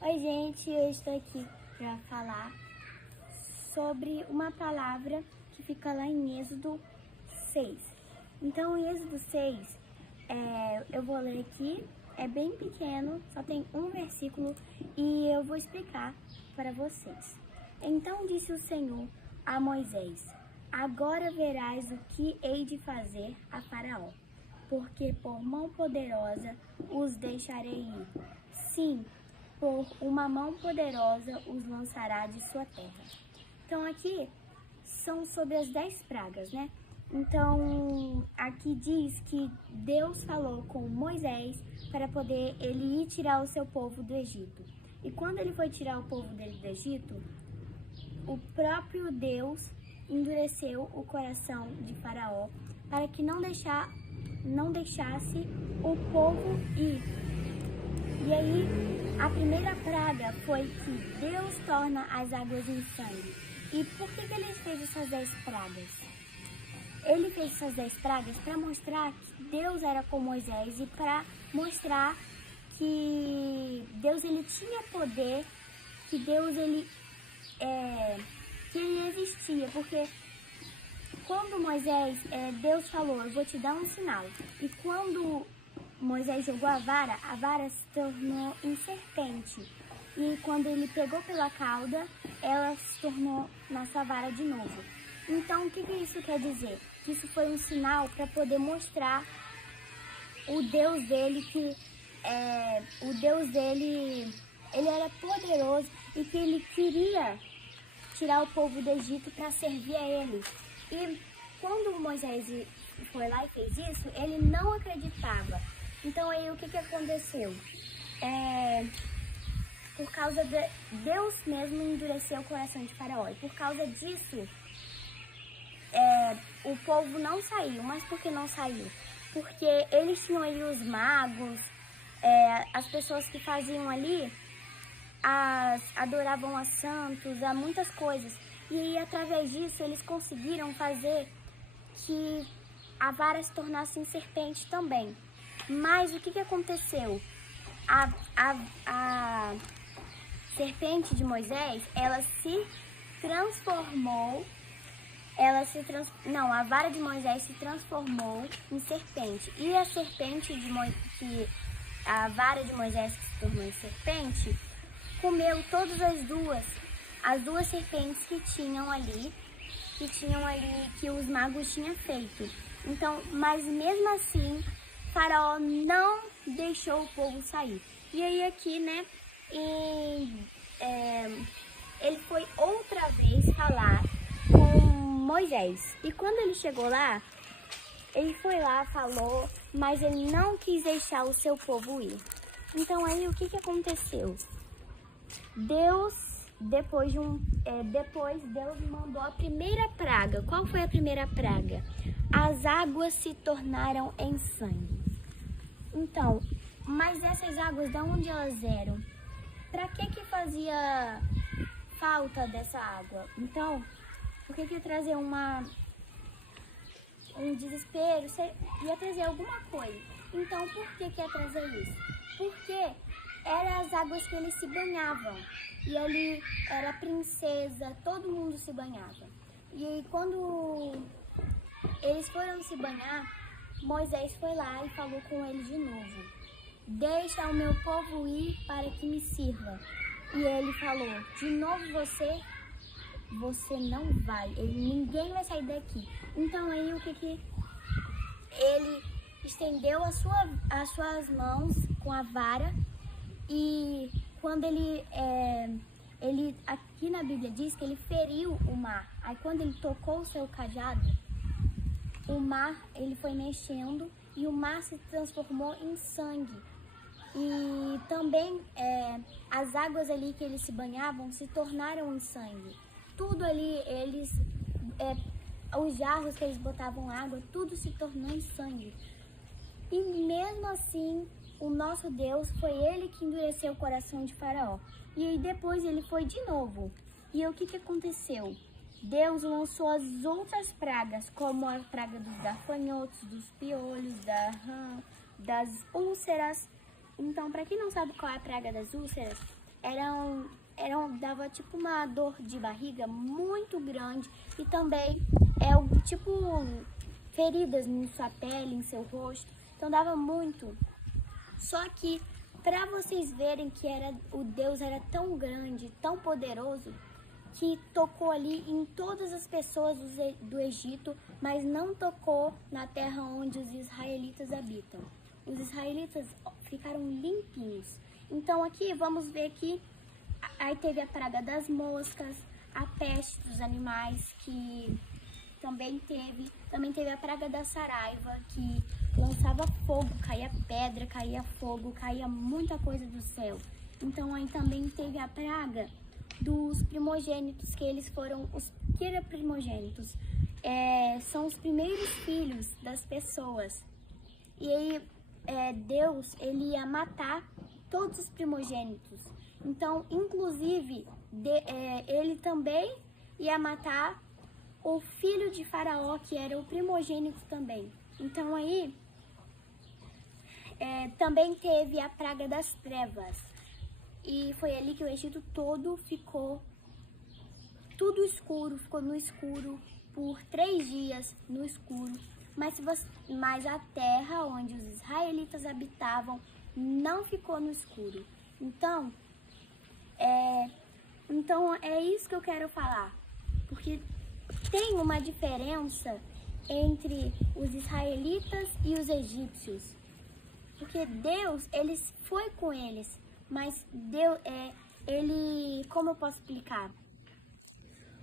Oi, gente, eu estou aqui para falar sobre uma palavra que fica lá em Êxodo 6. Então, em Êxodo 6, eu vou ler aqui, é bem pequeno, só tem um versículo e eu vou explicar para vocês. Então disse o Senhor a Moisés: agora verás o que hei de fazer a Faraó, porque por mão poderosa os deixarei ir. Sim, por uma mão poderosa os lançará de sua terra. Então aqui são sobre as 10 pragas, né? Então aqui diz que Deus falou com Moisés para poder ele ir tirar o seu povo do Egito. E quando ele foi tirar o povo dele do Egito, o próprio Deus endureceu o coração de Faraó para que não deixasse o povo ir. E aí, a primeira praga foi que Deus torna as águas em sangue. E por que ele fez essas 10 pragas? Ele fez essas 10 pragas para mostrar que Deus era com Moisés e para mostrar que Deus ele tinha poder, que Deus ele existia, porque quando Moisés, Deus falou, eu vou te dar um sinal, e quando Moisés jogou a vara se tornou em serpente, e quando ele pegou pela cauda, ela se tornou na sua vara de novo. Então o que isso quer dizer? Que isso foi um sinal para poder mostrar o Deus dele, que o Deus dele, ele era poderoso e que ele queria tirar o povo do Egito para servir a ele. E quando Moisés foi lá e fez isso, ele não acreditava. Então aí o que aconteceu? Por causa de Deus mesmo endureceu o coração de Faraó. E por causa disso, o povo não saiu. Mas por que não saiu? Porque eles tinham ali os magos, as pessoas que faziam ali, adoravam a santos, a muitas coisas. E através disso eles conseguiram fazer que a vara se tornasse em serpente também. Mas o que aconteceu? A serpente de Moisés, ela se transformou, a vara de Moisés se transformou em serpente. E a serpente a vara de Moisés que se tornou em serpente, comeu todas as duas serpentes que tinham ali, que os magos tinham feito. Então, mas mesmo assim, Faraó não deixou o povo sair. E aí aqui, né, ele foi outra vez falar com Moisés. E quando ele chegou lá, ele foi lá, falou, mas ele não quis deixar o seu povo ir. Então aí o que aconteceu? Depois Deus mandou a primeira praga. Qual foi a primeira praga? As águas se tornaram em sangue. Então, mas essas águas, de onde elas eram? Para que fazia falta dessa água? Então, por que ia trazer um desespero? Você ia trazer alguma coisa. Então, por que ia trazer isso? Porque eram as águas que eles se banhavam. E ali era princesa, todo mundo se banhava. E aí, quando eles foram se banhar, Moisés foi lá e falou com ele de novo: deixa o meu povo ir para que me sirva. E ele falou: de novo você não vai, ninguém vai sair daqui. Então aí o que ele estendeu as suas mãos com a vara, e quando ele aqui na Bíblia diz que ele feriu o mar. Aí quando ele tocou o seu cajado, o mar, ele foi mexendo e o mar se transformou em sangue. E também as águas ali que eles se banhavam se tornaram em sangue. Tudo ali, os jarros que eles botavam água, tudo se tornou em sangue. E mesmo assim, o nosso Deus, foi ele que endureceu o coração de Faraó. E aí depois ele foi de novo. E o que aconteceu? Deus lançou as outras pragas, como a praga dos gafanhotos, dos piolhos, da rã, das úlceras. Então, para quem não sabe qual é a praga das úlceras, dava tipo uma dor de barriga muito grande e também tipo feridas em sua pele, em seu rosto. Então dava muito. Só que para vocês verem que o Deus era tão grande, tão poderoso, que tocou ali em todas as pessoas do Egito, mas não tocou na terra onde os israelitas habitam. Os israelitas ficaram limpinhos. Então aqui vamos ver que aí teve a praga das moscas, a peste dos animais, que também teve a praga da saraiva, que lançava fogo, caía pedra, caía fogo, caía muita coisa do céu. Então aí também teve a praga dos primogênitos, que eles foram os que eram primogênitos. São os primeiros filhos das pessoas. E aí Deus, ele ia matar todos os primogênitos. Então, inclusive, ele também ia matar o filho de Faraó, que era o primogênito também. Então aí, também teve a praga das trevas. E foi ali que o Egito todo ficou tudo escuro, ficou no escuro por 3 dias no escuro. Mas a terra onde os israelitas habitavam não ficou no escuro. Então é isso que eu quero falar. Porque tem uma diferença entre os israelitas e os egípcios. Porque Deus, ele foi com eles. Mas Deus, como eu posso explicar?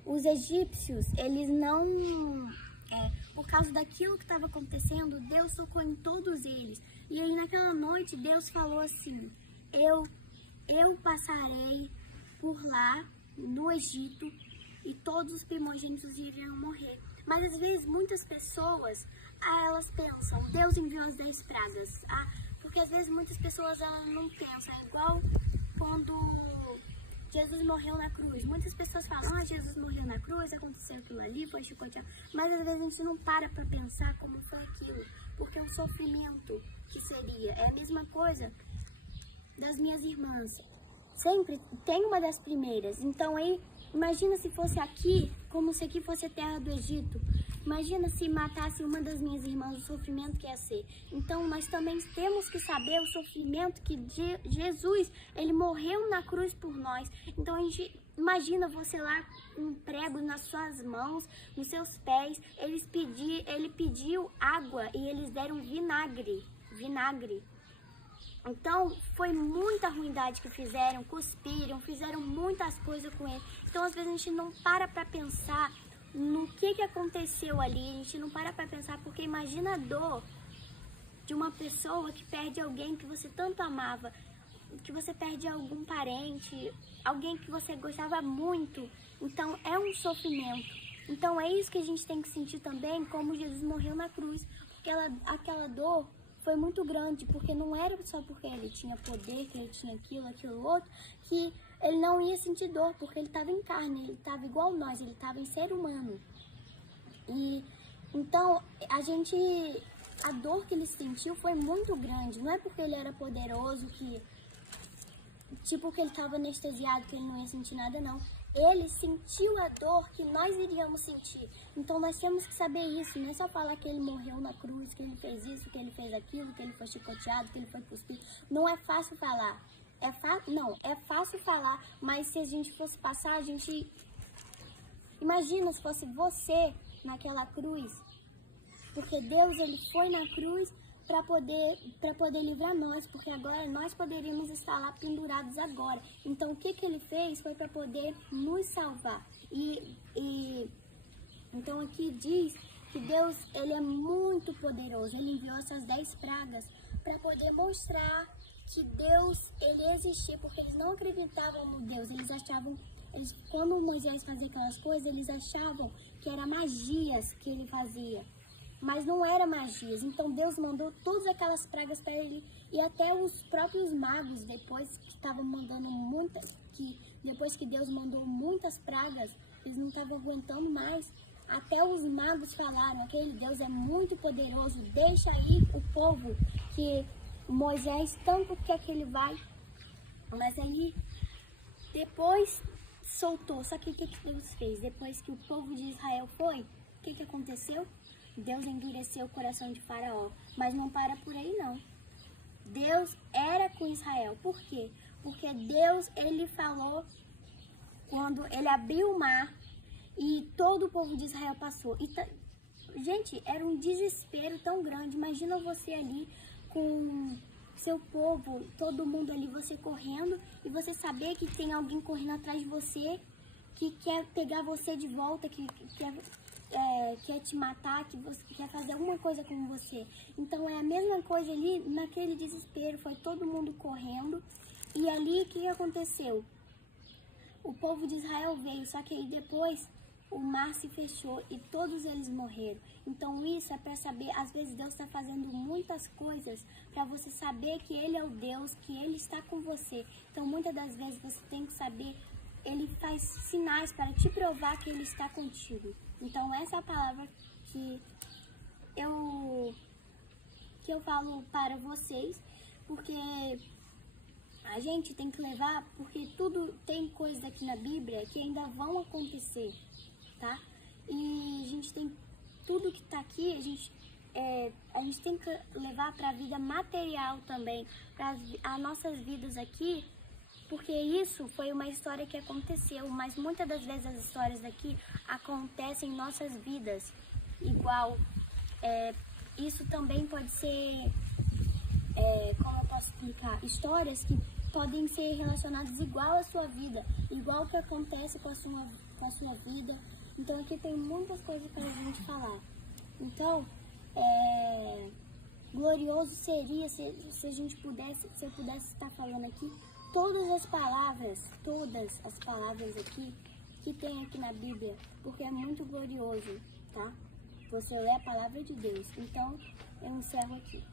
Os egípcios, eles não... por causa daquilo que estava acontecendo, Deus tocou em todos eles. E aí naquela noite, Deus falou assim: eu passarei por lá, no Egito, e todos os primogênitos iriam morrer. Mas às vezes muitas pessoas, elas pensam, Deus enviou as 10 pragas. Porque às vezes muitas pessoas elas não pensam, igual quando Jesus morreu na cruz. Muitas pessoas falam, Jesus morreu na cruz, aconteceu aquilo ali, foi chicoteado. Mas às vezes a gente não para pensar como foi aquilo, porque é um sofrimento que seria. É a mesma coisa das minhas irmãs. Sempre tem uma das primeiras. Então aí, imagina se fosse aqui, como se aqui fosse a terra do Egito. Imagina se matasse uma das minhas irmãs, o sofrimento que ia ser. Então nós também temos que saber o sofrimento que Jesus, ele morreu na cruz por nós. Então a gente imagina você lá com um prego nas suas mãos, nos seus pés. Ele pediu água e eles deram vinagre. Então, foi muita ruindade que fizeram, cuspiram, fizeram muitas coisas com ele. Então, às vezes, a gente não para pensar no que aconteceu ali. A gente não para pensar, porque imagina a dor de uma pessoa que perde alguém que você tanto amava, que você perde algum parente, alguém que você gostava muito. Então, é um sofrimento. Então, é isso que a gente tem que sentir também, como Jesus morreu na cruz. Porque aquela dor foi muito grande, porque não era só porque ele tinha poder, que ele tinha aquilo outro, que ele não ia sentir dor, porque ele estava em carne, ele estava igual nós, ele estava em ser humano. E então a dor que ele sentiu foi muito grande. Não é porque ele era poderoso, que ele estava anestesiado, que ele não ia sentir nada, não. Ele sentiu a dor que nós iríamos sentir. Então nós temos que saber isso. Não é só falar que ele morreu na cruz, que ele fez isso, que ele fez aquilo, que ele foi chicoteado, que ele foi cuspido. Não é fácil falar. É fácil falar, mas se a gente fosse passar, imagina se fosse você naquela cruz. Porque Deus, ele foi na cruz para poder livrar nós, porque agora nós poderíamos estar lá pendurados agora. Então o que ele fez foi para poder nos salvar. Então aqui diz que Deus, ele é muito poderoso. Ele enviou essas 10 pragas para poder mostrar que Deus, ele existia, porque eles não acreditavam no Deus. Quando Moisés fazia aquelas coisas, eles achavam que era magias que ele fazia. Mas não era magias. Então Deus mandou todas aquelas pragas para ele. E até os próprios magos, depois que Deus mandou muitas pragas, eles não estavam aguentando mais. Até os magos falaram, aquele Deus é muito poderoso, deixa aí o povo, que Moisés tanto quer que ele vai. Mas aí depois soltou. Só que o que Deus fez? Depois que o povo de Israel foi, o que aconteceu? Deus endureceu o coração de Faraó. Mas não para por aí, não. Deus era com Israel. Por quê? Porque Deus, ele falou quando ele abriu o mar e todo o povo de Israel passou. Gente, era um desespero tão grande. Imagina você ali com seu povo, todo mundo ali, você correndo e você saber que tem alguém correndo atrás de você que quer pegar você de volta, que quer te matar, que você quer fazer alguma coisa com você. Então é a mesma coisa ali, naquele desespero, foi todo mundo correndo. E ali o que aconteceu? O povo de Israel veio, só que aí depois o mar se fechou e todos eles morreram. Então isso é para saber, às vezes Deus está fazendo muitas coisas para você saber que Ele é o Deus, que Ele está com você. Então muitas das vezes você tem que saber, Ele faz sinais para te provar que Ele está contigo. Então essa é a palavra que eu falo para vocês, porque a gente tem que levar, porque tem coisas aqui na Bíblia que ainda vão acontecer, tá? E a gente tem, tudo que tá aqui, a gente tem que levar para a vida material também, para as nossas vidas aqui, porque isso foi uma história que aconteceu, mas muitas das vezes as histórias daqui acontecem em nossas vidas, igual, isso também pode ser, como eu posso explicar, histórias que podem ser relacionadas igual à sua vida, igual o que acontece com a sua vida. Então aqui tem muitas coisas para a gente falar. Então, glorioso seria se eu pudesse estar falando aqui todas as palavras aqui que tem aqui na Bíblia, porque é muito glorioso, tá? Você lê a palavra de Deus. Então, eu encerro aqui.